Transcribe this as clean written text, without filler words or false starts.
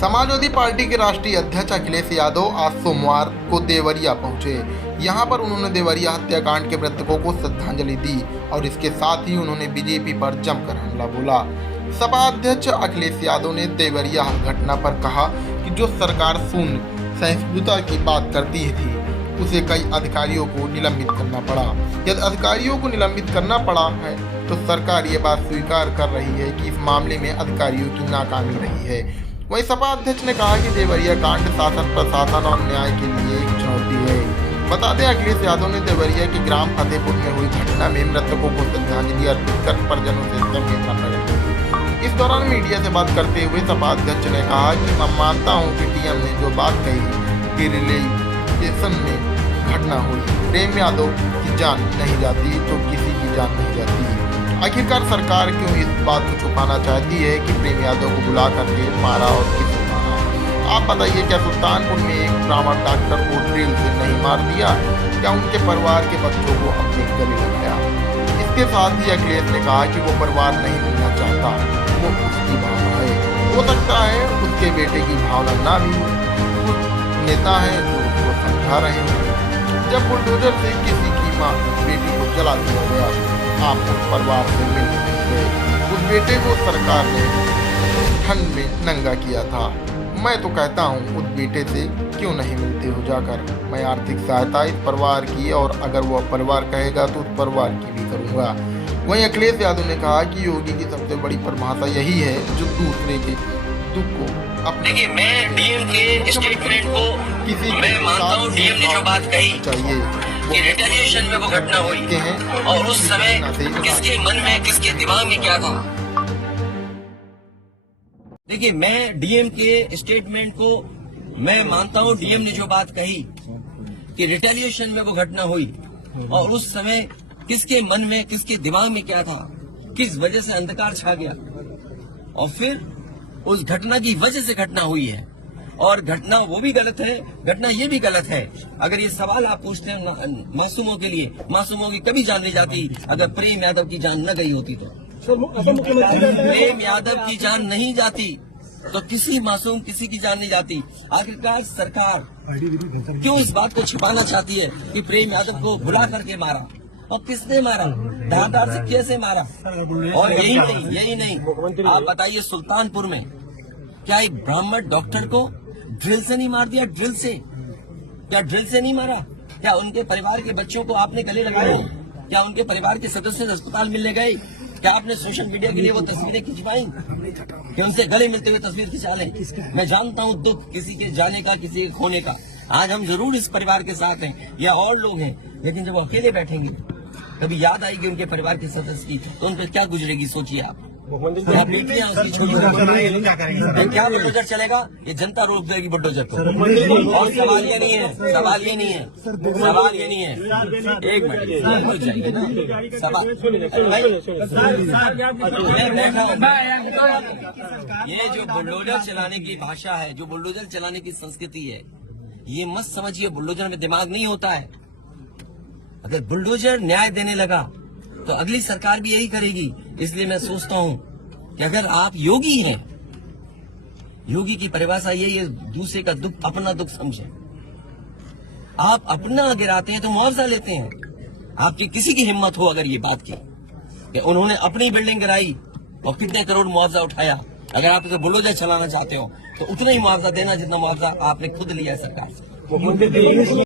Samajwadi party के राष्ट्रीय अध्यक्ष अखिलेश यादव आज सोमवार को देवरिया पहुंचे। यहां पर उन्होंने देवरिया हत्याकांड के मृतकों को श्रद्धांजलि दी और इसके साथ ही उन्होंने बीजेपी पर जमकर हमला बोला। सपा अध्यक्ष अखिलेश यादव ने देवरिया घटना पर कहा कि जो सरकार शून्य सहिष्णुता की बात करती थी उसे कई अधिकारियों को निलंबित करना पड़ा। यदि अधिकारियों को निलंबित करना पड़ा है तो सरकार ये बात स्वीकार कर रही है कि इस मामले में अधिकारियों की नाकामी रही है। वहीं सपा अध्यक्ष ने कहा कि देवरिया कांड शासन प्रशासन और न्याय के लिए एक चुनौती है। बता दें, अखिलेश यादव ने देवरिया के ग्राम फतेहपुर में हुई घटना में मृतकों को श्रद्धांजलि अर्पित कर परिजनों से संवेदना प्रकट की। इस दौरान मीडिया से बात करते हुए सपा अध्यक्ष ने कहा कि मैं मानता हूँ कि डीएम ने जो बात कही कि रिलेशन में घटना हुई, प्रेम यादव की जान नहीं जाती तो किसी की जान नहीं जाती। आखिरकार सरकार क्यों इस बात को छुपाना चाहती है कि प्रेम यादव को बुला करके मारा और किसको मारा? आप बताइए, क्या सुल्तानपुर में एक ब्राह्मण डॉक्टर को ड्रिल से नहीं मार दिया? क्या उनके परिवार के बच्चों को अपने गले लगाया? इसके साथ ही अखिलेश ने कहा कि वो परिवार नहीं मिलना चाहता, वो उसकी भावना है। हो सकता है उसके बेटे की भावना ना भी हो। कुछ नेता हैं जो उसको समझा रहे हैं। जब बुलडोजर से किसी की माँ बेटी को जला दिया गया, आप उस परिवार से मिल गए। उस बेटे को सरकार ने ठंड में नंगा किया था। मैं तो कहता हूँ उस बेटे से क्यों नहीं मिलते हो जाकर। मैं आर्थिक सहायता इस परिवार की और अगर वो परिवार कहेगा तो उस परिवार की भी करूँगा। वहीं अखिलेश यादव ने कहा कि योगी की सबसे बड़ी परिभाषा यही है जो दूसरे के दुख को देखिए, मैं डीएम के स्टेटमेंट को किसी मैं मानता हूँ। डीएम ने जो बात कही चाहिए कि रिटेलिएशन में वो घटना हुई और उस समय किसके मन में किसके दिमाग में क्या था। देखिए, मैं डीएम के स्टेटमेंट को मैं मानता हूँ। डीएम ने जो बात कही कि रिटेलिएशन में वो घटना हुई और उस समय किसके मन में किसके दिमाग में क्या था, किस वजह से अंधकार छा गया और फिर उस घटना की वजह से घटना हुई है। और घटना वो भी गलत है, घटना ये भी गलत है। अगर ये सवाल आप पूछते हैं मासूमों के लिए, मासूमों की कभी जान नहीं जाती अगर प्रेम यादव की जान न गई होती तो। प्रेम यादव की जान नहीं जाती तो किसी मासूम किसी की जान नहीं जाती। आखिरकार सरकार क्यों इस बात को छिपाना चाहती है कि प्रेम यादव को बुला करके मारा और किसने मारा, धारदार से कैसे मारा? और यही नहीं आप बताइए, सुल्तानपुर में क्या एक ब्राह्मण डॉक्टर को ड्रिल से नहीं मार दिया? ड्रिल से क्या ड्रिल से नहीं मारा? क्या उनके परिवार के बच्चों को आपने गले लगाए? क्या उनके परिवार के सदस्य अस्पताल मिलने गए? क्या आपने सोशल मीडिया के लिए वो तस्वीरें खिंचवाई कि उनसे गले मिलते हुए तस्वीर खिंचा लें? मैं जानता हूँ दुख किसी के जाने का, किसी के खोने का। आज हम जरूर इस परिवार के साथ हैं या और लोग हैं, लेकिन जब वो अकेले बैठेंगे कभी याद आएगी उनके परिवार के सदस्य की तो उन पर क्या गुजरेगी? सोचिए आप। क्या बुलडोजर चलेगा? ये जनता रोक देगी बुलडोजर को। और सवाल ये नहीं है, सवाल ये नहीं है। एक मिनट हो जाएगी ना सवाल। मैं बैठा हूँ। ये जो बुलडोजर चलाने की भाषा है, जो बुलडोजर चलाने की संस्कृति है, ये मत समझिए बुलडोजर में दिमाग नहीं होता है। अगर बुलडोजर न्याय देने लगा तो अगली सरकार भी यही करेगी। इसलिए मैं सोचता हूं कि अगर आप योगी हैं, योगी की परिभाषा यही है, दूसरे का दुख अपना दुख समझे। आप अपना गिराते हैं तो मुआवजा लेते हैं। आपकी किसी की हिम्मत हो अगर ये बात की कि उन्होंने अपनी बिल्डिंग गिराई और कितने करोड़ मुआवजा उठाया, अगर आप इसे बुलडोजर चलाना चाहते हो तो उतना ही मुआवजा देना जितना मुआवजा आपने खुद लिया है सरकार से।